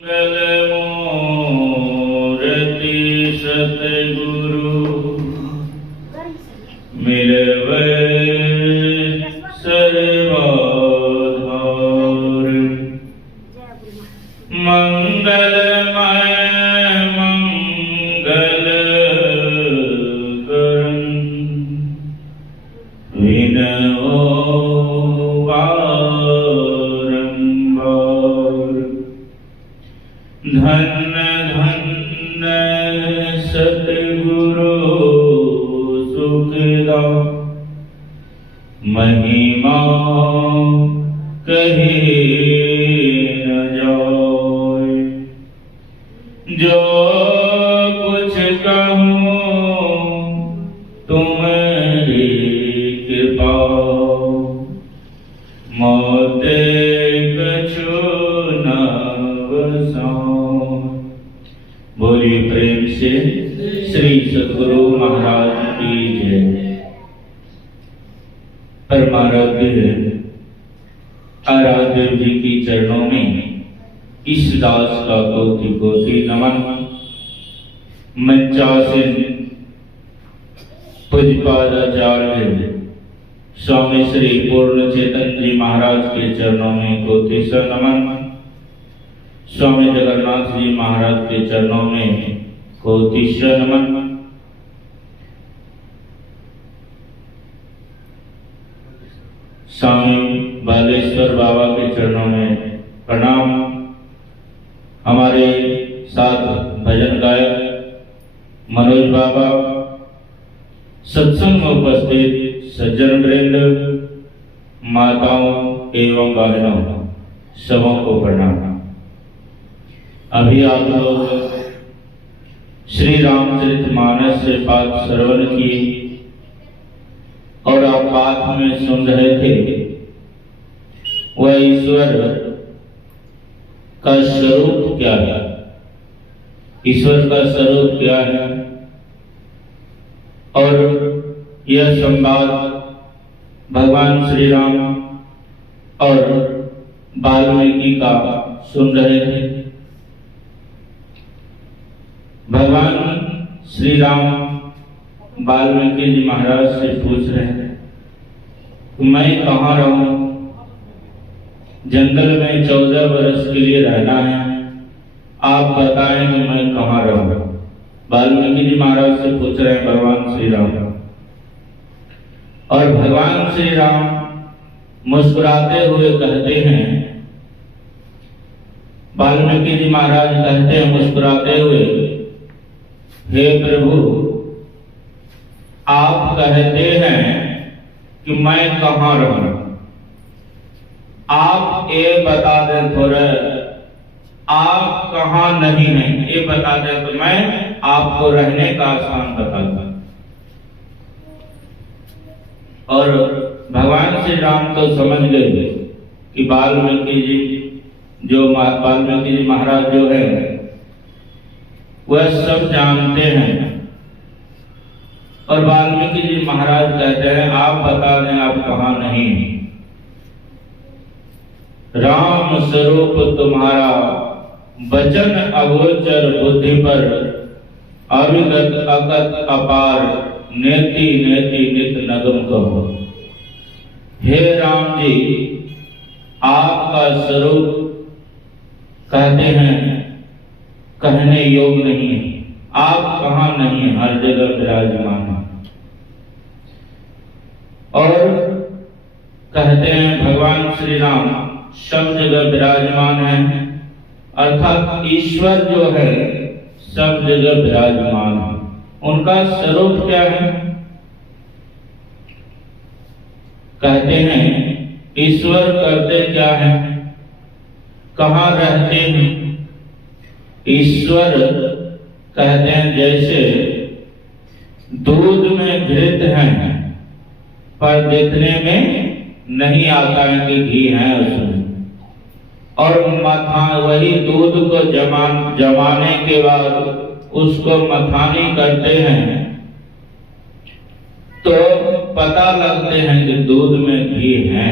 मूर्ति सतगुरु मिलवे सर्वाधार। मंगलमय मंगल करन विनओ बारंबार। धन्य धन्य सतगुरु सुखदा महिमा कहे न जाए। जो कुछ कहूँ तुम्हारी कृपा मोते कछु न बोलिए प्रेम से श्री सद्गुरु महाराज की जय। परमाराध्य आराध्य जी की चरणों में इस दास का कोटि कोटि नमन। मंचासीन पूज्यपाद आचार्य स्वामी श्री पूर्ण चेतन जी महाराज के चरणों में कोटि सा नमन। स्वामी जगन्नाथ जी महाराज के चरणों में कोटि सा नमन। स्वामी बालेश्वर बाबा के चरणों में प्रणाम। हमारे साथ भजन गायक मनोज बाबा, सत्संग में उपस्थित सज्जन वृंद, माताओं एवं बहनों, सबों को प्रणाम। अभी आप लोग श्री रामचरितमानस से पाठ श्रवण किए और आप पाठ में सुन रहे थे वह ईश्वर का स्वरूप क्या है, ईश्वर का स्वरूप क्या है। और यह संवाद भगवान श्री राम और वाल्मीकि का सुन रहे थे। भगवान श्री राम वाल्मीकि जी महाराज से पूछ रहे हैं मैं कहाँ रहूं, जंगल में 14 वर्ष के लिए रहना है, आप बताएं कि मैं कहाँ रहूं। वाल्मीकि जी महाराज से पूछ रहे हैं भगवान श्री राम। और भगवान श्री राम मुस्कुराते हुए कहते हैं, वाल्मीकि जी महाराज कहते हैं मुस्कुराते हुए, हे प्रभु आप कहते हैं कि मैं कहाँ रहूं, आप ये बता दें थोड़ा, आप कहाँ नहीं हैं ये बता दें तो मैं आपको रहने का स्थान बता दूं। और भगवान श्री राम तो समझ गए कि वाल्मीकि जी महाराज जो है वह सब जानते हैं। और वाल्मीकि जी महाराज कहते हैं आप बता दें आप कहाँ नहीं हैं। राम स्वरूप तुम्हारा वचन अगोचर बुद्धि पर अविगत अगत अपार नेति नेति नित नगम कहो। हे राम जी आपका स्वरूप कहते हैं कहने योग नहीं है, आप कहाँ नहीं है, हर जगह विराजमान है। और कहते हैं भगवान श्री राम सब जगह विराजमान है, अर्थात ईश्वर जो है सब जगह विराजमान है। उनका स्वरूप क्या है? कहते हैं ईश्वर करते क्या है, कहाँ रहते हैं। ईश्वर कहते हैं जैसे दूध में घृत है पर देखने में नहीं आता है कि घी है उसमें, और वही दूध को जमाने के बाद उसको मथानी करते हैं तो पता लगते हैं कि दूध में घी है।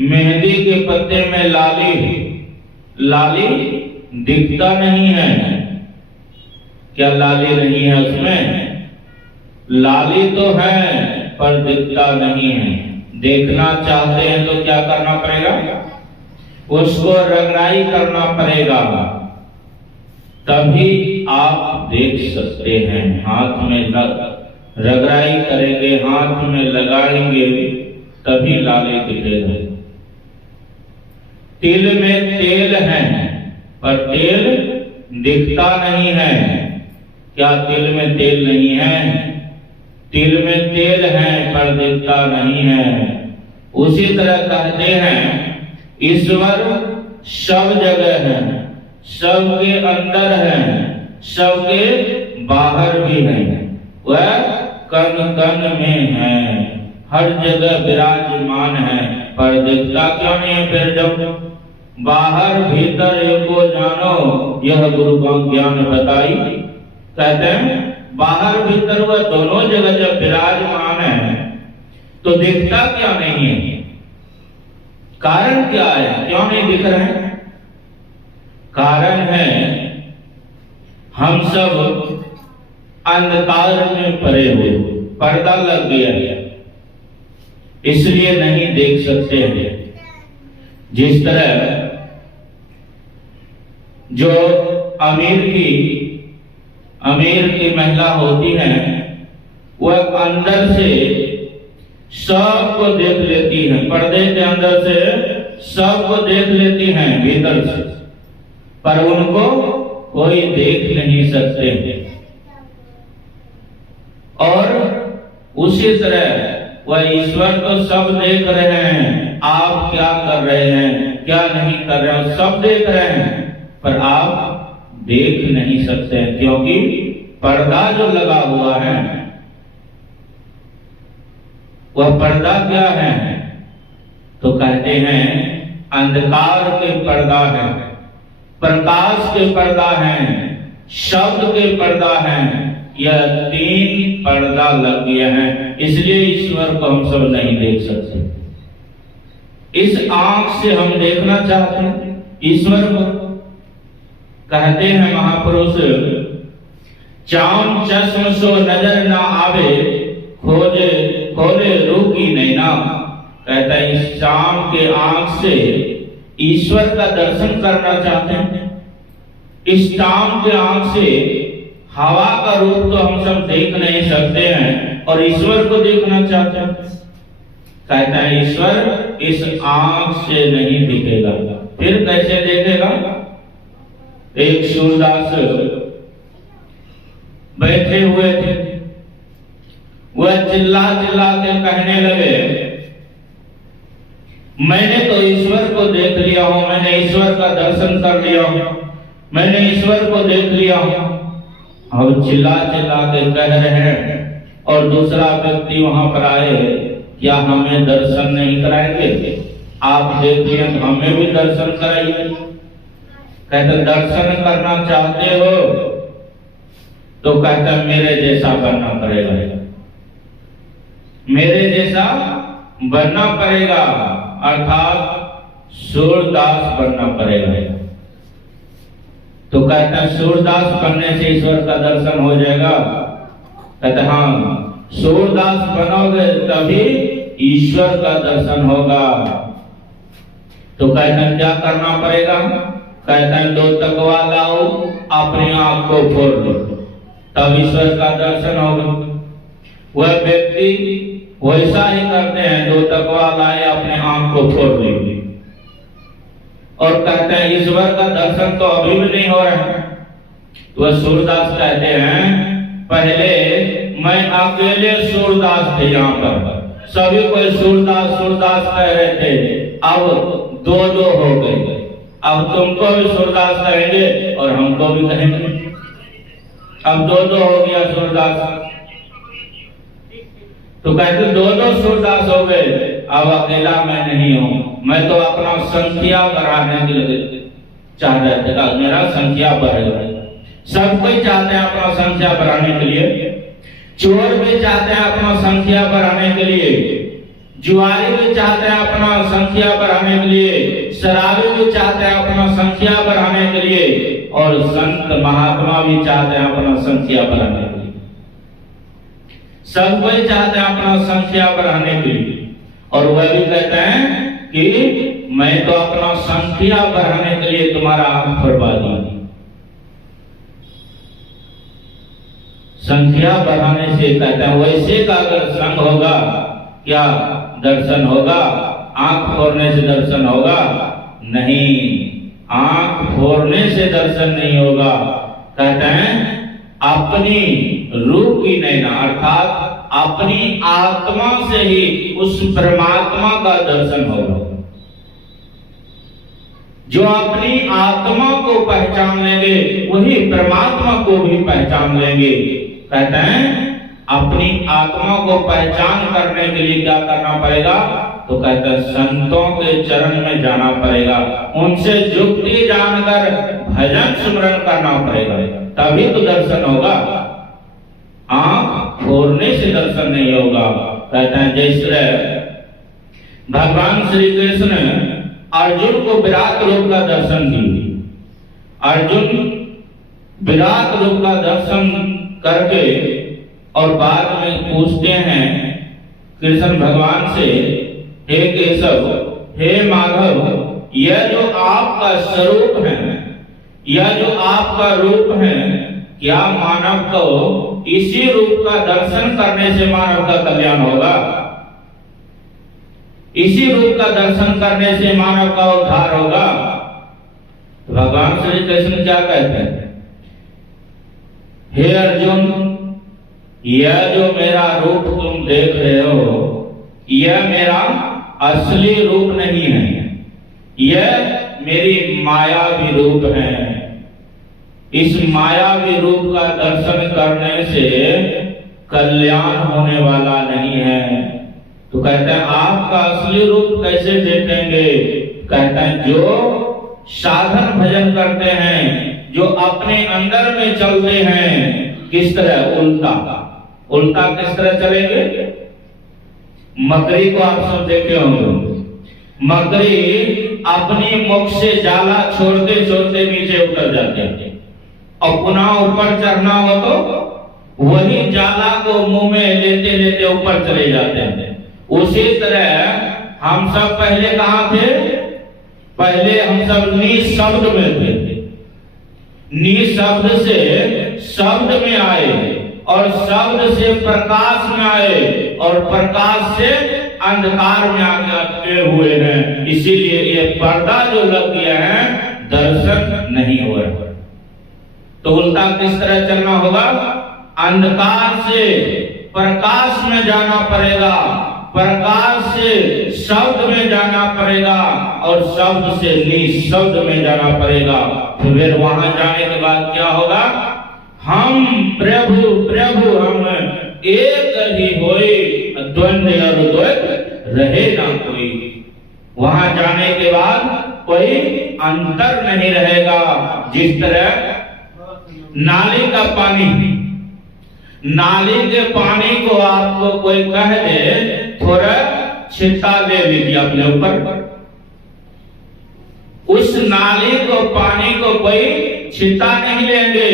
मेहंदी के पत्ते में लाली लाली दिखता नहीं है। क्या लाली नहीं है उसमें? लाली तो है पर दिखता नहीं है। देखना चाहते हैं तो क्या करना पड़ेगा? उसको रंगाई करना पड़ेगा, तभी आप देख सकते हैं। हाथ में रगड़ाई करेंगे, हाथ में लगाएंगे, तभी लाली दिखेगा। तिल में तेल है पर तेल दिखता नहीं है। क्या तिल में तेल नहीं है? तिल में तेल है पर दिखता नहीं है। उसी तरह कहते हैं ईश्वर सब जगह है, सबके अंदर है, सबके बाहर भी है। वह कण कण में है, हर जगह विराजमान है, पर दिखता क्यों नहीं है? फिर जब बाहर भीतर एको जानो, यह गुरु का ज्ञान बताई। कहते हैं बाहर भीतर वह दोनों जगह जब विराजमान है तो दिखता क्या नहीं है? कारण क्या है? क्यों नहीं दिख रहे हैं? कारण है हम सब अंधकार में पड़े हुए, पर्दा लग गया है, इसलिए नहीं देख सकते हैं। जिस तरह जो अमीर की महिला होती है, वह अंदर से सबको देख लेती है, पर्दे के अंदर से सबको देख लेती हैं भीतर से, पर उनको कोई देख नहीं सकते। और उसी तरह वह ईश्वर को सब देख रहे हैं। आप क्या कर रहे हैं, क्या नहीं कर रहे हैं, सब देख रहे हैं, पर आप देख नहीं सकते, क्योंकि पर्दा जो लगा हुआ है, वह पर्दा क्या है? तो कहते हैं अंधकार के पर्दा है, प्रकाश के पर्दा है, शब्द के पर्दा है। यह तीन पर्दा लग गया है, इसलिए ईश्वर को हम सब नहीं देख सकते। इस आंख से हम देखना चाहते हैं ईश्वर को। कहते हैं महापुरुष, चाम चश्म सो नजर ना आवे, खोजे खोले रूकी नैना। कहता है इस चाम के आंख से ईश्वर का दर्शन करना चाहते हैं। इस चाम के आंख से हवा का रूप तो हम सब देख नहीं सकते हैं, और ईश्वर को देखना चाहते हैं। कहता है ईश्वर इस आंख से नहीं दिखेगा, फिर कैसे देखेगा? एक सूरदास बैठे हुए थे, वह चिल्ला चिल्ला के कहने लगे, मैंने तो ईश्वर को देख लिया हूं, मैंने ईश्वर का दर्शन कर लिया हूं, मैंने ईश्वर को देख लिया हूं। अब चिल्ला चिल्ला के कह रहे हैं, और दूसरा व्यक्ति वहां पर आए, क्या हमें दर्शन नहीं कराएंगे? आप देखिए तो हमें भी दर्शन कराइए। कहते दर्शन करना चाहते हो तो कहता मेरे जैसा बनना पड़ेगा, मेरे जैसा बनना पड़ेगा, अर्थात सूरदास बनना पड़ेगा। तो कहता है सूरदास बनने से ईश्वर का दर्शन हो जाएगा? कहते हाँ, सूरदास बनोगे तभी ईश्वर का दर्शन होगा। तो कहता है क्या करना पड़ेगा? कहता है 2 तकवा लाओ, अपनी आंख को फोड़ दो, तब ईश्वर का दर्शन होगा। वह व्यक्ति वैसा ही करते हैं, 2 तकवा लाए, अपने आंख को फोड़ देंगे, और कहते हैं ईश्वर का दर्शन तो अभी भी नहीं हो रहा है। वह सूरदास कहते हैं पहले मैं अकेले सूरदास थे, यहाँ पर सभी कोई सूरदास सूरदास कह रहे थे, अब 2-2 हो गए। अब तुमको भी सूरदास कहेंगे और हमको भी कहेंगे, अब 2-2 हो गया सूरदास। तो कहते 2-2 सूरदास हो गए, अब अकेला मैं नहीं हूं। मैं तो अपना संख्या बढ़ाने के लिए चाह रहे थे, मेरा संख्या बढ़ेगा। सब कोई चाहते हैं अपना संख्या बढ़ाने के लिए, चोर भी चाहते हैं अपना संख्या बढ़ाने के लिए, जुआरी भी चाहते हैं अपना संख्या बढ़ाने के लिए, शराबी भी चाहते हैं अपना संख्या बढ़ाने के लिए, और संत महात्मा भी चाहते हैं अपना संख्या बढ़ाने के लिए। सब कोई चाहते हैं अपना संख्या बढ़ाने के लिए, और वह भी कहते हैं कि मैं तो अपना संख्या बढ़ाने के लिए तुम्हारा आंख फोड़वा दी। संख्या बढ़ाने से कहते हैं वैसे का अगर संग होगा क्या दर्शन होगा? आंख फोड़ने से दर्शन होगा? नहीं, आंख फोड़ने से दर्शन नहीं होगा। कहते हैं अपनी रूप की नैना, अर्थात अपनी आत्मा से ही उस परमात्मा का दर्शन होगा। जो अपनी आत्मा को पहचान लेंगे वही परमात्मा को भी पहचान लेंगे। कहते हैं अपनी आत्मा को पहचान करने के लिए क्या करना पड़ेगा? तो कहते हैं संतों के चरण में जाना पड़ेगा, उनसे जुक्ति जानकर भजन सुमरन करना पड़ेगा, तभी तो दर्शन होगा। आंख फोड़ने से दर्शन नहीं होगा। कहते हैं जैसे भगवान श्री कृष्ण अर्जुन को विराट रूप का दर्शन दिए। अर्जुन विराट रूप का दर्शन करके और बाद में पूछते हैं कृष्ण भगवान से, हे केशव, हे माधव, यह जो आपका स्वरूप है, यह जो आपका रूप है, क्या मानव को इसी रूप का दर्शन करने से मानव का कल्याण होगा? इसी रूप का दर्शन करने से मानव का उद्धार होगा? तो भगवान श्री कृष्ण क्या कहते हैं? हे अर्जुन, यह जो मेरा रूप तुम देख रहे हो, यह मेरा असली रूप नहीं है, यह मेरी मायावी रूप है। इस मायावी रूप का दर्शन करने से कल्याण होने वाला नहीं है। तो कहते हैं आपका असली रूप कैसे देखेंगे? कहते हैं जो साधन भजन करते हैं, जो अपने अंदर में चलते हैं, किस तरह? उल्टा किस तरह चलेंगे? मकड़ी को आप सब देखे होंगे। मकड़ी अपनी मुख से जाला छोड़ते छोड़ते नीचे उतर जाते हैं, और पुनः ऊपर चढ़ना हो तो वही जाला को मुंह में लेते लेते ऊपर चले जाते हैं। उसी तरह हम सब पहले कहाँ थे? पहले हम सब निशब्द में थे। निशब्द से शब्द में आए, और शब्द से प्रकाश में आए, और प्रकाश से अंधकार में आगे अटके हुए हैं। इसीलिए ये पर्दा जो लग गया है, दर्शन नहीं हो रहा। तो उल्टा किस तरह चलना होगा? अंधकार से प्रकाश में जाना पड़ेगा, प्रकाश से शब्द में जाना पड़ेगा, और शब्द से निशब्द में जाना पड़ेगा। फिर वहां जाने के बाद क्या होगा? हम प्रभु प्रभु हम एक ही होए, द्वंद्व और द्वैत रहे ना कोई। वहां जाने के बाद कोई अंतर नहीं रहेगा। जिस तरह नाली का पानी, नाली के पानी को आपको कोई कह दे थोड़ा छिट्टा ले लीजिए अपने ऊपर, उस नाली को पानी को कोई छिट्टा नहीं लेंगे,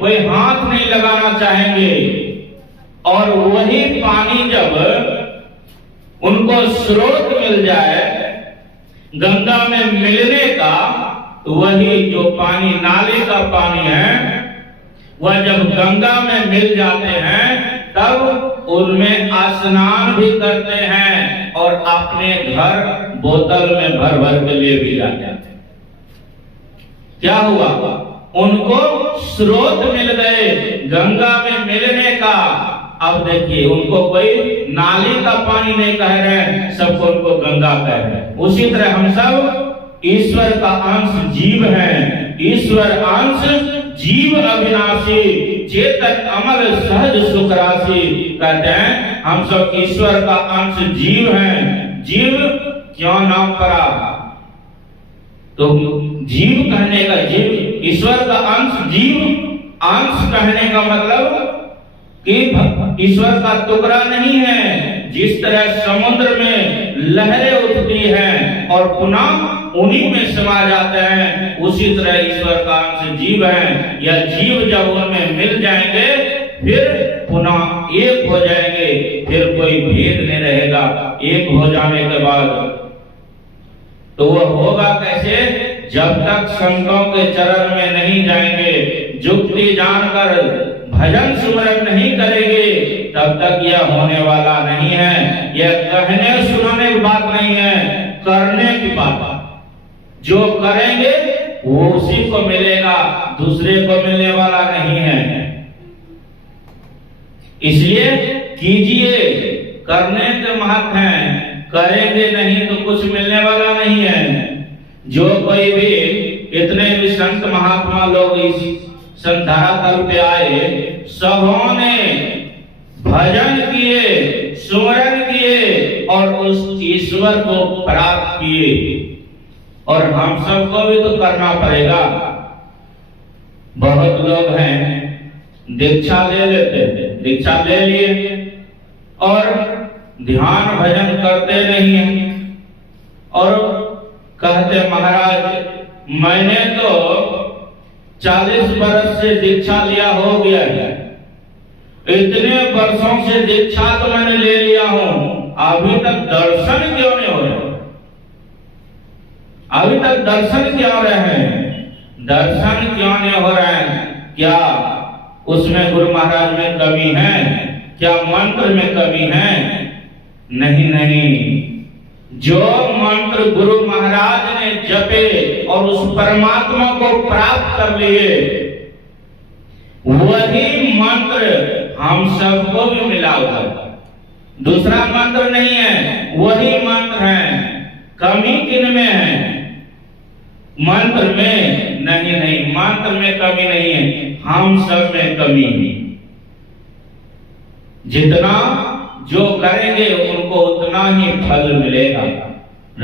कोई हाथ नहीं लगाना चाहेंगे। और वही पानी जब उनको स्रोत मिल जाए गंगा में मिलने का, तो वही जो पानी नाली का पानी है वह जब गंगा में मिल जाते हैं तब उनमें स्नान भी करते हैं, और अपने घर बोतल में भर भर के लिए भी जाते हैं। क्या हुआ? उनको स्रोत मिल गए गंगा में मिलने का। अब देखिए उनको कोई नाली का पानी नहीं कह रहे, सबको उनको गंगा कह रहे हैं। उसी तरह हम सब ईश्वर का अंश जीव हैं। ईश्वर अंश जीव अविनाशी, चेतन अमल सहज सुख राशि। कहते हैं हम सब ईश्वर का अंश जीव हैं। जीव क्यों नाम पड़ा? तो जीव कहने का, जीव ईश्वर का अंश, जीव अंश कहने का मतलब कि ईश्वर का टुकड़ा नहीं है, जिस तरह समुद्र में लहरें उठती हैं और पुनः उन्हीं में समा जाते हैं, उसी तरह ईश्वर का अंश जीव हैं। यह जीव जब उनमें मिल जाएंगे फिर पुनः एक हो जाएंगे, फिर कोई भेद नहीं रहेगा। एक हो जाने के बाद तो वह होगा कैसे? जब तक संतों के चरण में नहीं जाएंगे, जुक्ति जानकर भजन सुमरन नहीं करेंगे, तब तक यह होने वाला नहीं है। यह कहने सुनाने की बात नहीं है, करने की बात है। जो करेंगे वो उसी को मिलेगा, दूसरे को मिलने वाला नहीं है। इसलिए कीजिए, करने के महत्व है, करेंगे नहीं तो कुछ मिलने वाला नहीं है। जो कोई भी, इतने भी संत महात्मा लोग इस संधारा तल पे आए, सबों ने भजन किए, सुमरन किए और उस ईश्वर को प्राप्त किए। और हम सबको भी तो करना पड़ेगा। बहुत लोग हैं दीक्षा ले लेते हैं, दीक्षा ले लिए और ध्यान भजन करते नहीं हैं और कहते महाराज मैंने तो 40 वर्ष से दीक्षा लिया हो गया है, इतने वर्षों से दीक्षा तो मैंने ले लिया हूं, अभी तक दर्शन क्यों नहीं हो रहे? अभी तक दर्शन क्यों रहे हैं? दर्शन क्यों नहीं हो रहे हैं? क्या उसमें गुरु महाराज में कमी है? क्या मंत्र में कमी है? नहीं नहीं, जो मंत्र गुरु महाराज ने जपे और उस परमात्मा को प्राप्त कर लिए, वही मंत्र हम सबको भी मिला हुआ। दूसरा मंत्र नहीं है, वही मंत्र है। कमी किन में है? मंत्र में नहीं, मंत्र में कमी नहीं है, हम सब में कमी है। जितना जो करेंगे उनको उतना ही फल मिलेगा।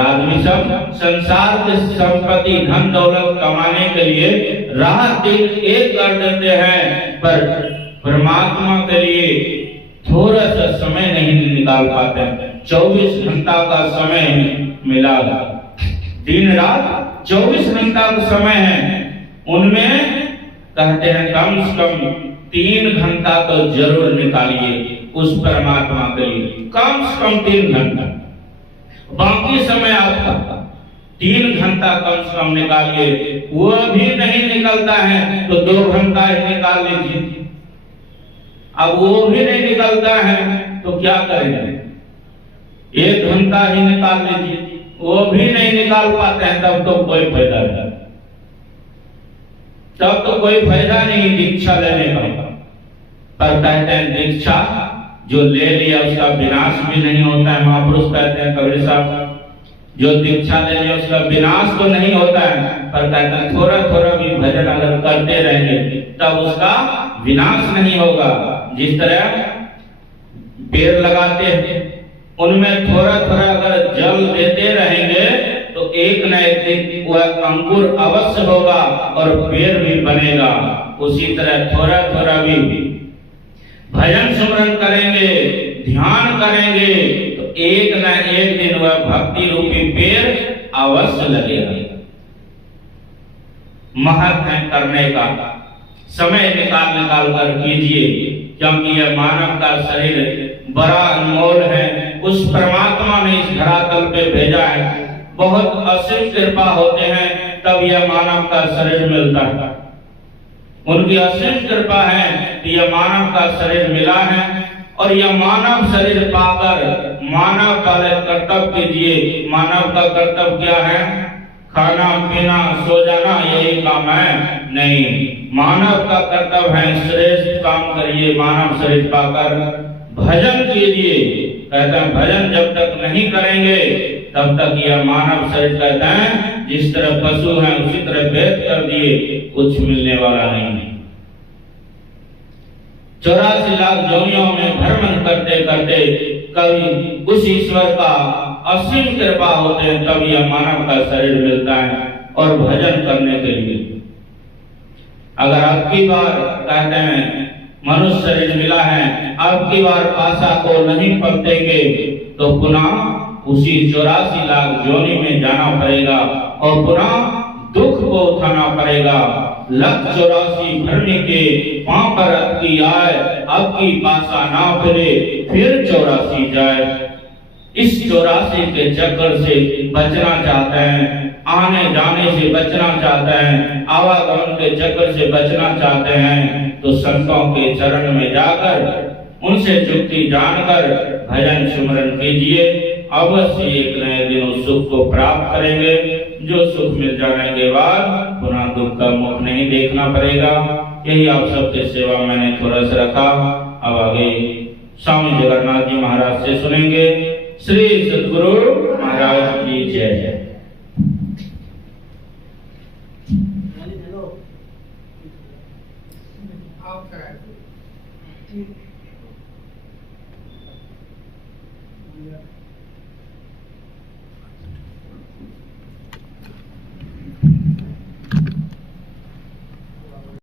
आदमी सब संसार के संपत्ति धन दौलत कमाने के लिए रात दिन एक कर देते हैं, पर परमात्मा के लिए थोड़ा सा समय नहीं निकाल पाते। 24 घंटा का समय मिला, दिन रात 24 घंटा का समय है, उनमें कहते हैं कम से कम 3 घंटा तो जरूर निकालिए उस परमात्मा के लिए, कम से कम 3 घंटा। बाकी समय आपका 3 घंटा कम से कम निकालिए। वो भी नहीं निकलता है तो 2 घंटा ही निकाल लीजिए। अब वो भी नहीं निकलता है तो क्या करेंगे? 1 घंटा ही निकाल लीजिए। वो भी नहीं निकाल पाते हैं तब तो कोई फायदा नहीं, तब तो कोई फायदा नहीं दीक्षा लेने का। पर कहते हैं दीक्षा जो ले लिया उसका विनाश भी नहीं होता है। महापुरुष कहते हैं कबीर साहब, जो दीक्षा ले लिया उसका विनाश तो नहीं होता है, पर कहते हैं थोड़ा थोड़ा भी भजन अगर करते रहेंगे तब उसका विनाश नहीं होगा। जिस तरह पेड़ लगाते हैं, उनमें थोड़ा थोड़ा अगर जल देते रहेंगे तो एक न एक दिन वह अंकुर अवश्य होगा और पेड़ भी बनेगा। उसी तरह थोड़ा थोड़ा भी भजन सुमरन करेंगे, ध्यान करेंगे तो एक न एक दिन वह भक्ति रूपी पेड़ अवश्य लगेगा। महत्व है करने का, समय निकाल निकाल कर कीजिए, क्योंकि यह मानव का शरीर बड़ा अनमोल है। उस परमात्मा ने इस धरातल पे भेजा है, बहुत असीम कृपा होते हैं तब यह मानव का शरीर मिलता है। उनकी असीम कृपा है कि यह मानव का शरीर मिला है और यह मानव शरीर पाकर मानव का कर्तव्य कीजिए। मानव का कर्तव्य क्या है? खाना पीना सो जाना, यही काम है? नहीं, मानव का कर्तव्य है श्रेष्ठ काम करिए, मानव शरीर पाकर भजन कीजिए। कहते हैं भजन जब तक नहीं करेंगे तब तक यह मानव शरीर, कहते हैं जिस तरह पशु है उसी तरह भेद कर दिए, कुछ मिलने वाला नहीं है। 84 लाख योनियों में भ्रमण करते करते कभी उस ईश्वर का असीम कृपा होते हैं तब यह मानव का शरीर मिलता है और भजन करने के लिए। अगर अब की बार कहते हैं मनुष्य शरीर मिला है, अब की बार पासा को नहीं पलटेंगे तो पुनः उसी 84 लाख योनि में जाना पड़ेगा और पुनः दुख को उठाना पड़ेगा। लख 84 भरने के पांव पर अटकी आए, अब की पासा ना फिरे फिर 84 जाए। इस 84 के चक्कर से बचना चाहते हैं, आने जाने से बचना चाहते हैं, आवागमन के चक्कर से बचना चाहते हैं, तो संतों के चरण में जाकर उनसे जुक्ति जानकर भजन सिमरन कीजिए। अवश्य एक नए दिन उस सुख को प्राप्त करेंगे, जो सुख मिल जाने के बाद पुनः दुख का मुख नहीं देखना पड़ेगा। यही आप सबके सेवा मैंने थोड़ा सा रखा। अब आगे स्वामी जगन्नाथ जी महाराज से सुनेंगे। श्री सद्गुरु महाराज की जय। Yeah.